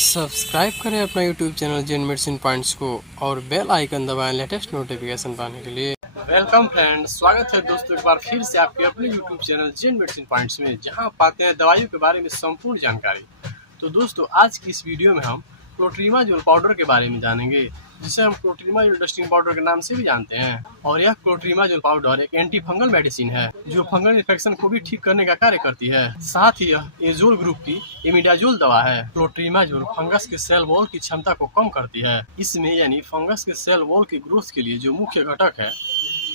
Subscribe करें अपना YouTube channel जेन medicine points को और बेल आइकन दबाएं लेटेस्ट नोटिफिकेशन पाने के लिए। वेलकम फ्रेंड्स, स्वागत है दोस्तों एक बार फिर से आपके अपने यूट्यूब चैनल जेन मेडिसिन पॉइंट्स में, जहां आप पाते हैं दवाइयों के बारे में संपूर्ण जानकारी। तो दोस्तों आज की इस वीडियो में हम क्लोट्रीमाजोल पाउडर के बारे में जानेंगे, जिसे हम क्लोट्रीमाजोल डस्टिंग पाउडर के नाम से भी जानते हैं। और यह क्लोट्रीमाजोल पाउडर एक एंटी फंगल मेडिसिन है जो फंगल इन्फेक्शन को भी ठीक करने का कार्य करती है। साथ ही यह एजोल ग्रुप की इमिडाजोल दवा है। क्लोट्रीमाजोल फंगस के सेल वॉल की क्षमता को कम करती है। इसमें यानी फंगस के सेल वॉल की ग्रोथ के लिए जो मुख्य घटक है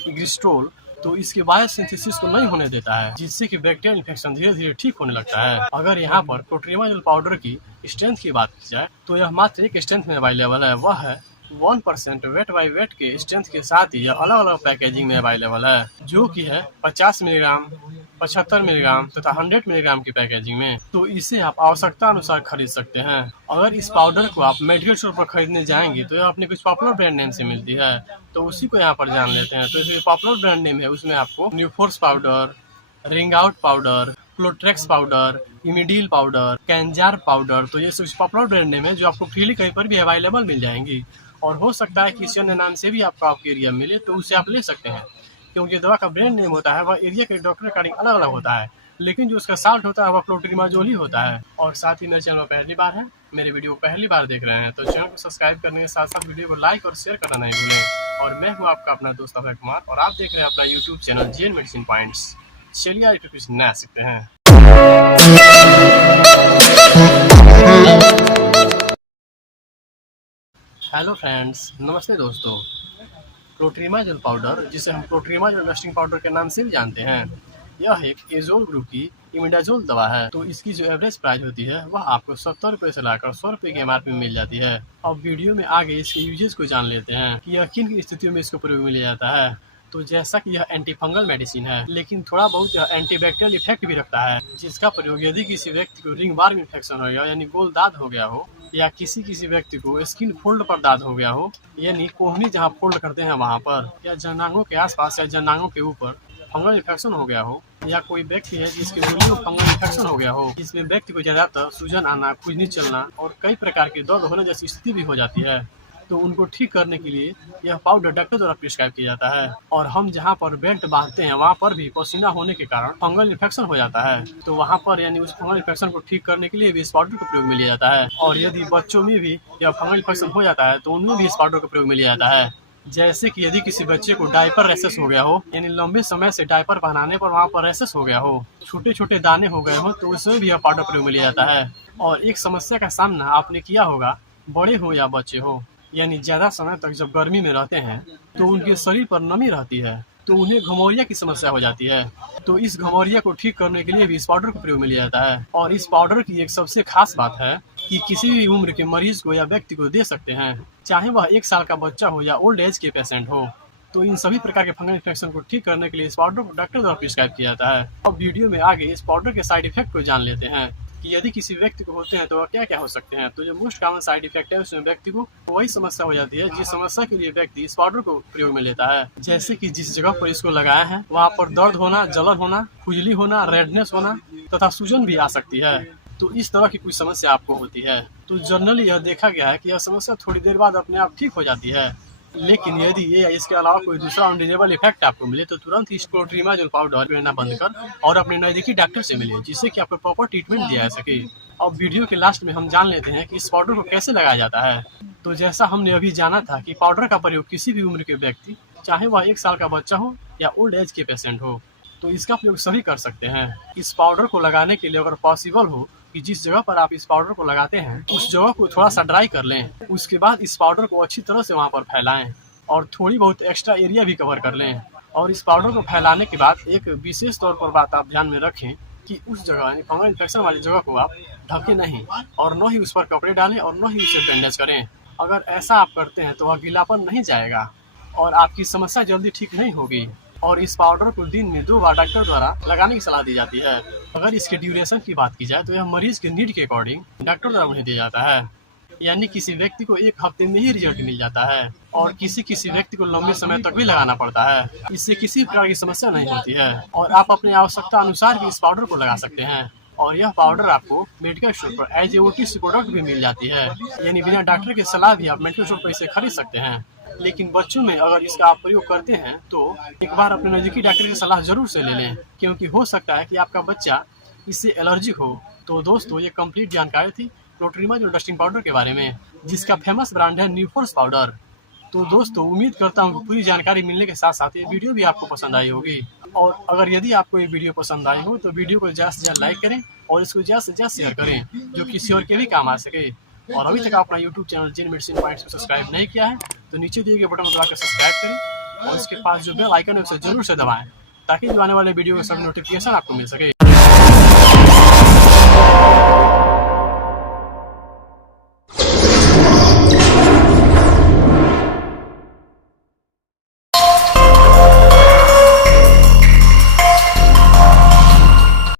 इग्रिस्ट्रोल, तो इसके बायोसिंथेसिस को नहीं होने देता है, जिससे कि बैक्टीरियल इन्फेक्शन धीरे धीरे ठीक होने लगता है। अगर यहाँ पर क्लोट्रीमाजोल पाउडर की स्ट्रेंथ की बात की जाए तो यह मात्र एक स्ट्रेंथ में अवेलेबल है, वह है 1% वेट बाई वेट के स्ट्रेंथ के साथ ही यह अलग अलग पैकेजिंग में अवेलेबल है, जो कि है 50 मिलीग्राम, 75 मिलीग्राम तथा 100 मिलीग्राम की पैकेजिंग में। तो इसे आप आवश्यकता अनुसार खरीद सकते हैं। अगर इस पाउडर को आप मेडिकल स्टोर पर खरीदने जाएंगे तो यह अपने कुछ पॉपुलर ब्रांड नेम से मिलती है, तो उसी को यहाँ पर जान लेते हैं। तो इसमें पॉपुलर ब्रांड नेम है, उसमें आपको न्यूफोर्स पाउडर, रिंग आउट पाउडर, क्लोट्रेक्स पाउडर, इमिडील पाउडर, कैंजार पाउडर, तो ये सब पॉपुलर ब्रांड नेम है जो आपको फ्रीली कहीं पर भी अवेलेबल मिल जाएंगी। और हो सकता है कि इस अन्य नाम से भी आपको आपके एरिया में मिले तो उसे आप ले सकते हैं, क्योंकि दवा का ब्रांड नेम होता है वह एरिया के डॉक्टर अकॉर्डिंग अलग अलग होता है, लेकिन जो उसका साल्ट होता है वह क्लोट्रीमाजोल ही होता है। और साथ ही मेरे चैनल पर पहली बार है, मेरे वीडियो को पहली बार देख रहे हैं तो चैनल को सब्सक्राइब करने के साथ साथ वीडियो को लाइक और शेयर करना नहीं भूलें। और मैं हूँ आपका अपना दोस्त अभय कुमार और आप देख रहे हैं अपना यूट्यूब चैनल जेन मेडिसिन पॉइंट्स। चलिए आज कुछ नया सीखते हैं। हेलो फ्रेंड्स, नमस्ते दोस्तों। क्लोट्रीमाजोल पाउडर, जिसे हम क्लोट्रीमाजोल डस्टिंग पाउडर के नाम से भी जानते हैं, यह एक एजोल ग्रुप की इमिडाजोल दवा है। तो इसकी जो एवरेज प्राइस होती है वह आपको 70 रुपये से लाकर 100 रुपये की MRP में मिल जाती है। अब वीडियो में आगे इसके यूजेस को जान लेते हैं कि यह किन स्थितियों में इसको प्रयोग में लिया जाता है। तो जैसा कि यह एंटी फंगल मेडिसिन है, लेकिन थोड़ा बहुत यह एंटीबैक्टीरियल इफेक्ट भी रखता है, जिसका प्रयोग यदि किसी व्यक्ति को रिंग बार्म इन्फेक्शन हो गया यानी गोल दाद हो गया हो, या किसी व्यक्ति को स्किन फोल्ड पर दाद हो गया हो, यानी कोहनी जहाँ फोल्ड करते हैं वहाँ पर, या जनांगों के आसपास या जनांगों के ऊपर फंगल इन्फेक्शन हो गया हो, या कोई व्यक्ति है जिसके उंगली में फंगल इन्फेक्शन हो गया हो, जिसमें व्यक्ति को ज्यादातर सूजन आना, खुजली चलना और कई प्रकार के दर्द होने जैसी स्थिति भी हो जाती है, तो उनको ठीक करने के लिए यह पाउडर डॉक्टर द्वारा प्रिस्क्राइब किया जाता है। और हम जहाँ पर बेल्ट बांधते हैं वहाँ पर भी पसीना होने के कारण फंगल इन्फेक्शन हो जाता है, तो वहाँ पर यानी उस फंगल इन्फेक्शन को ठीक करने के लिए भी इस पाउडर का प्रयोग में लिया जाता है। और यदि बच्चों में भी यह फंगल इन्फेक्शन हो जाता है तो उनमें भी इस पाउडर का प्रयोग में लिया जाता है। जैसे कि यदि किसी बच्चे को डायपर रैशेस हो गया हो, यानी लंबे समय से डायपर पहनाने पर वहाँ पर रैशेस हो गया हो, छोटे छोटे दाने हो गए हो, तो उसमें भी यह पाउडर प्रयोग में लिया जाता है। और एक समस्या का सामना आपने किया होगा, बड़े हो या बच्चे हो, यानी ज्यादा समय तक जब गर्मी में रहते हैं तो उनके शरीर पर नमी रहती है, तो उन्हें घमौरिया की समस्या हो जाती है। तो इस घमौरिया को ठीक करने के लिए भी इस पाउडर का प्रयोग में लिया जाता है। और इस पाउडर की एक सबसे खास बात है कि किसी भी उम्र के मरीज को या व्यक्ति को दे सकते हैं, चाहे वह 1 साल का बच्चा हो या ओल्ड एज के पेशेंट हो। तो इन सभी प्रकार के फंगल इन्फेक्शन को ठीक करने के लिए इस पाउडर को डॉक्टर द्वारा प्रिस्क्राइब किया जाता है। अब वीडियो में आगे इस पाउडर के साइड इफेक्ट को जान लेते हैं कि यदि किसी व्यक्ति को होते हैं तो वह क्या क्या हो सकते हैं। तो जो मोस्ट कॉमन साइड इफेक्ट है उसमें व्यक्ति को वही समस्या हो जाती है जिस समस्या के लिए व्यक्ति इस पाउडर को प्रयोग में लेता है। जैसे कि जिस जगह पर इसको लगाया है वहाँ पर दर्द होना, जलन होना, खुजली होना, रेडनेस होना तथा सूजन भी आ सकती है। तो इस तरह की कोई समस्या आपको होती है तो जनरली यह देखा गया है कि यह समस्या थोड़ी देर बाद अपने आप ठीक हो जाती है। लेकिन यदि ये या इसके अलावा कोई दूसरा अनडिजेबल इफेक्ट आपको मिले तो तुरंत ही क्लोट्रीमाजोल पाउडर लेना बंद कर और अपने नजदीकी डॉक्टर से मिलिए, जिससे कि आपको प्रॉपर ट्रीटमेंट दिया जा सके। अब वीडियो के लास्ट में हम जान लेते हैं कि इस पाउडर को कैसे लगाया जाता है। तो जैसा हमने अभी जाना था कि पाउडर का प्रयोग किसी भी उम्र के व्यक्ति, चाहे वह 1 साल का बच्चा हो या ओल्ड एज के पेशेंट हो, तो इसका प्रयोग सभी कर सकते हैं। इस पाउडर को लगाने के लिए अगर पॉसिबल हो कि जिस जगह पर आप इस पाउडर को लगाते हैं उस जगह को थोड़ा सा ड्राई कर लें, उसके बाद इस पाउडर को अच्छी तरह से वहाँ पर फैलाएं और थोड़ी बहुत एक्स्ट्रा एरिया भी कवर कर लें। और इस पाउडर को फैलाने के बाद एक विशेष तौर पर बात आप ध्यान में रखें कि उस जगह यानी फंगल इन्फेक्शन वाली जगह को आप ढके नहीं, और न ही उस पर कपड़े डालें और न ही उसे बैंडेज करें। अगर ऐसा आप करते हैं तो वह गीलापन नहीं जाएगा और आपकी समस्या जल्दी ठीक नहीं होगी। और इस पाउडर को दिन में 2 बार डॉक्टर द्वारा लगाने की सलाह दी जाती है। अगर इसके ड्यूरेशन की बात की जाए तो यह मरीज के नीड के अकॉर्डिंग डॉक्टर द्वारा उन्हें दिया जाता है, यानी किसी व्यक्ति को 1 हफ्ते में ही रिजल्ट मिल जाता है और किसी व्यक्ति को लंबे समय तक भी लगाना पड़ता है। इससे किसी प्रकार की समस्या नहीं होती है और आप अपने आवश्यकता अनुसार भी इस पाउडर को लगा सकते हैं। और यह पाउडर आपको मेडिकल स्टोर पर एज ए OTC प्रोडक्ट भी मिल जाती है, यानी बिना डॉक्टर की सलाह भी आप मेडिकल स्टोर पर इसे खरीद सकते हैं। लेकिन बच्चों में अगर इसका आप प्रयोग करते हैं तो एक बार अपने नज़दीकी डॉक्टर की सलाह जरूर से ले लें, क्योंकि हो सकता है कि आपका बच्चा इससे एलर्जिक हो। तो दोस्तों, ये कंप्लीट जानकारी थी क्लोट्रिमाजोल डस्टिंग पाउडर के बारे में, जिसका फेमस ब्रांड है न्यूफोर्स पाउडर। तो दोस्तों, उम्मीद करता हूँ कि पूरी जानकारी मिलने के साथ साथ ये वीडियो भी आपको पसंद आई होगी। और अगर यदि आपको ये वीडियो पसंद आई हो तो वीडियो को ज़्यादा से ज़्यादा लाइक करें और इसको ज़्यादा से ज़्यादा शेयर करें, जो किसी और के भी काम आ सके। और अभी तक अपना यूट्यूब चैनल जिन मेडिसिन पॉइंट्स को सब्सक्राइब नहीं किया है तो नीचे दिए गए बटन को दबाकर सब्सक्राइब करें और इसके पास जो बेल आइकन है उसे जरूर से दबाएं, ताकि जो आने वाले वीडियो का सब नोटिफिकेशन आपको मिल सके।